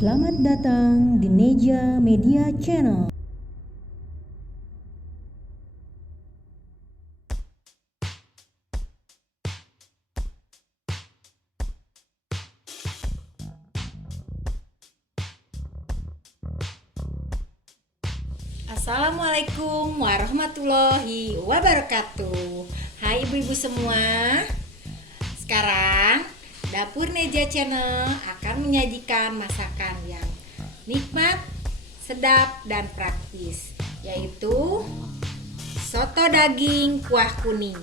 Selamat datang di Neja Media Channel. Assalamualaikum warahmatullahi wabarakatuh. Hai ibu-ibu semua. Sekarang Dapur Neja Channel akan menyajikan masakan yang nikmat, sedap, dan praktis, yaitu soto daging kuah kuning.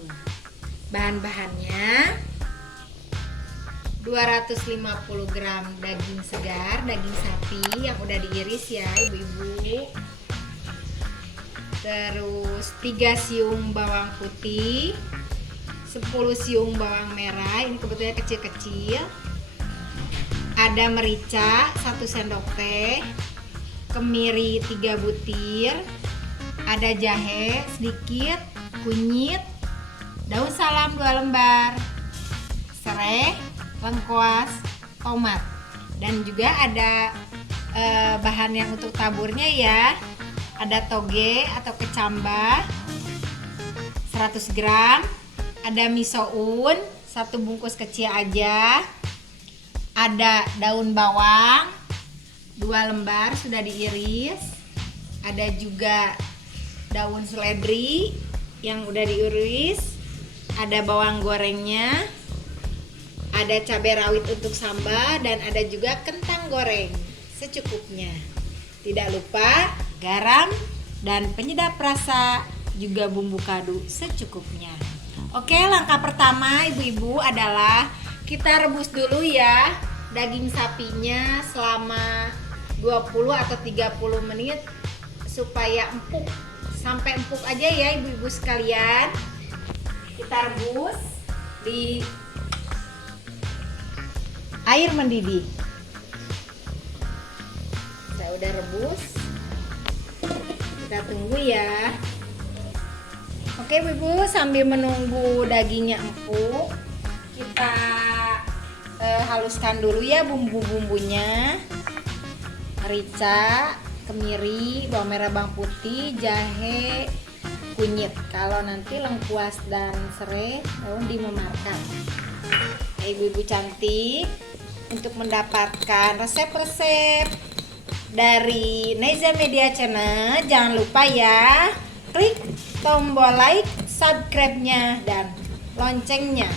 Bahan-bahannya 250 gram daging segar, daging sapi yang udah diiris ya ibu-ibu. Terus 3 siung bawang putih, 10 siung bawang merah, ini kebetulan kecil-kecil. Ada merica 1 sendok teh, kemiri 3 butir, ada jahe sedikit, kunyit, daun salam 2 lembar, serai, lengkuas, tomat. Dan juga ada bahan yang untuk taburnya ya. Ada toge atau kecambah 100 gram, ada misoun 1 bungkus kecil aja, ada daun bawang 2 lembar sudah diiris, ada juga daun seledri yang udah diiris, ada bawang gorengnya, ada cabai rawit untuk sambal, dan ada juga kentang goreng secukupnya. Tidak lupa garam dan penyedap rasa, juga bumbu kaldu secukupnya. Oke, langkah pertama ibu-ibu adalah kita rebus dulu ya daging sapinya selama 20 atau 30 menit supaya empuk. Sampai empuk aja ya ibu-ibu sekalian. Kita rebus di air mendidih. Saya udah rebus. Kita tunggu ya. Oke ibu-ibu, sambil menunggu dagingnya empuk, kita haluskan dulu ya bumbu-bumbunya. Merica, kemiri, bawang merah, bawang putih, jahe, kunyit. Kalau nanti lengkuas dan serai daun dimemarkan. Ibu-ibu cantik, untuk mendapatkan resep-resep dari Neja Media Channel, jangan lupa ya klik tombol like, subscribe-nya, dan loncengnya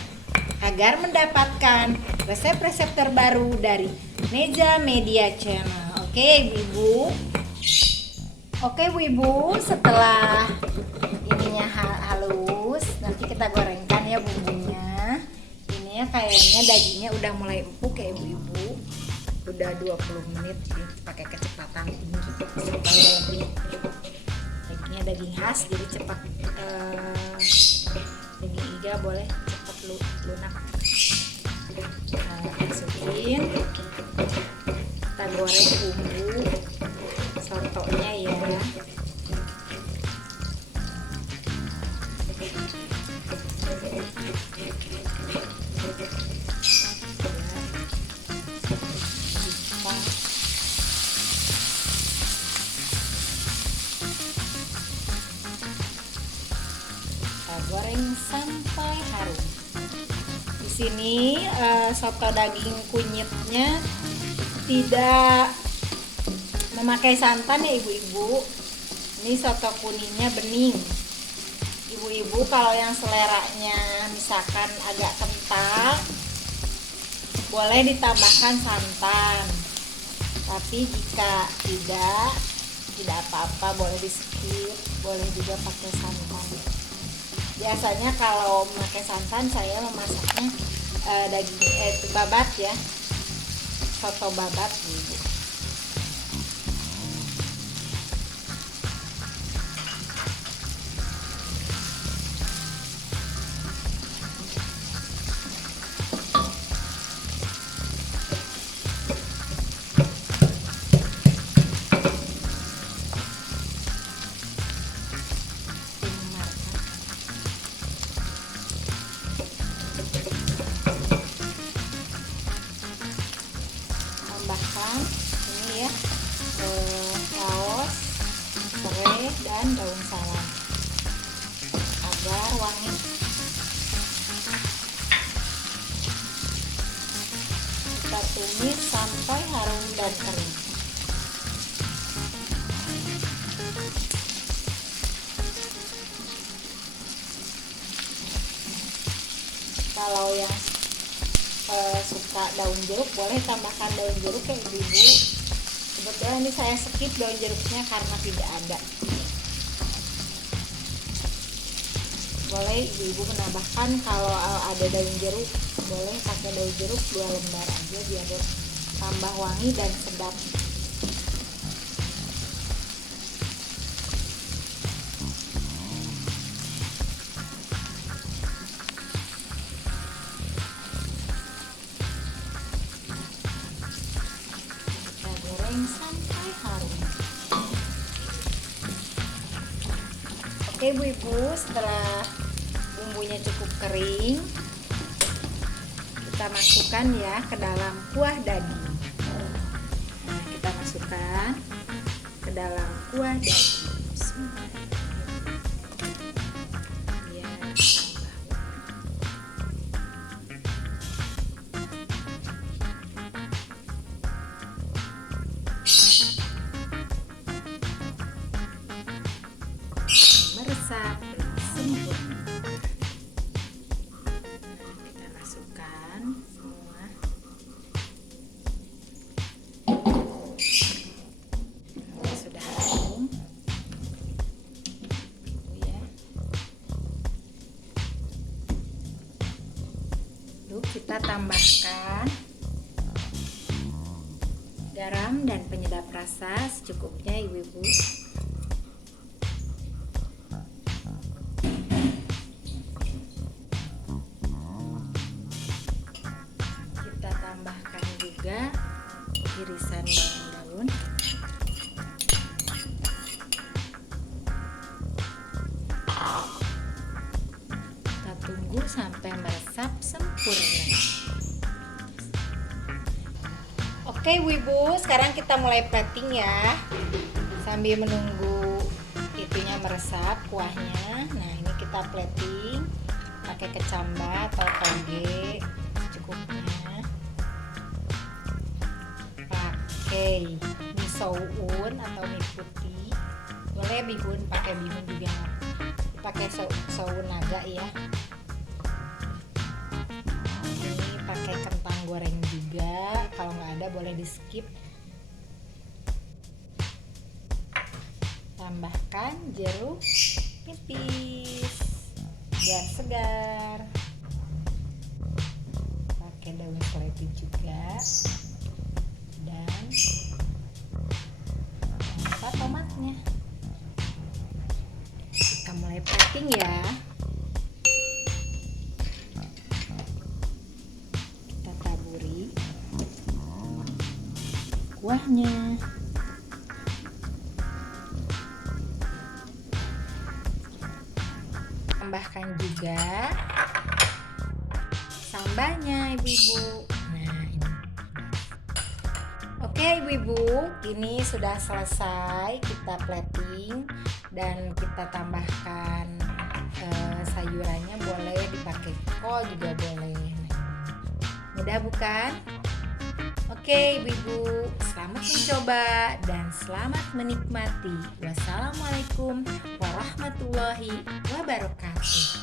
agar mendapatkan resep-resep terbaru dari Neja Media Channel. Oke ibu-ibu. Oke ibu-ibu, setelah ininya halus, nanti kita gorengkan ya bumbunya. Ininya kayaknya dagingnya udah mulai empuk ya ibu-ibu. Udah 20 menit jadi pakai kecepatan tinggi supaya lebih dagingnya daging khas, jadi cepat daging iga boleh cepat lunak. Masukin, kita goreng bumbu sotonya ya. Goreng sampai harum. Di sini soto daging kunyitnya tidak memakai santan ya ibu-ibu. Ini soto kuningnya bening. Ibu-ibu kalau yang seleranya misalkan agak kental, boleh ditambahkan santan. Tapi jika tidak apa-apa, boleh di skip, boleh juga pakai santan. Biasanya kalau memakai santan saya memasaknya daging babat ya, soto babat gitu. Tambahkan ya, laos, serai, dan daun salam agar wangi. Kita tumis sampai harum dan kering. Kalau yang suka daun jeruk boleh tambahkan daun jeruk ya ibu-ibu. Kebetulan ini saya skip daun jeruknya karena tidak ada. Boleh ibu-ibu menambahkan kalau ada daun jeruk, boleh pakai daun jeruk 2 lembar aja biar tambah wangi dan sedap. Sampai harum. Oke ibu-ibu, setelah bumbunya cukup kering, kita masukkan ya ke dalam kuah daging. Nah, kita masukkan ke dalam kuah daging. Meresap sempurna. Kita masukkan semua. Sudah harum. Ya. Lalu kita tambahkan garam dan penyedap rasa secukupnya ibu-ibu. Tambahkan juga irisan daun-daun. Kita tunggu sampai meresap sempurna. Oke ibu-ibu, sekarang kita mulai plating ya, sambil menunggu itunya meresap kuahnya. Nah ini kita plating pakai kecambah atau toge secukupnya. Pakai mie soun atau mie putih, boleh bihun, pakai bihun juga, pakai soun naga ya. Ini pakai kentang goreng juga, kalau nggak ada boleh di skip. Tambahkan jeruk nipis biar segar, pakai daun seledri juga, dan tomatnya. Kita mulai plating ya. Kita taburi kuahnya. Tambahkan juga sambalnya ibu-ibu. Nah ini. Oke ibu-ibu, ini sudah selesai kita plating dan kita tambahkan sayurannya, boleh dipakai kol juga boleh. Mudah bukan? Oke ibu-ibu, selamat mencoba dan selamat menikmati. Wassalamualaikum warahmatullahi wabarakatuh.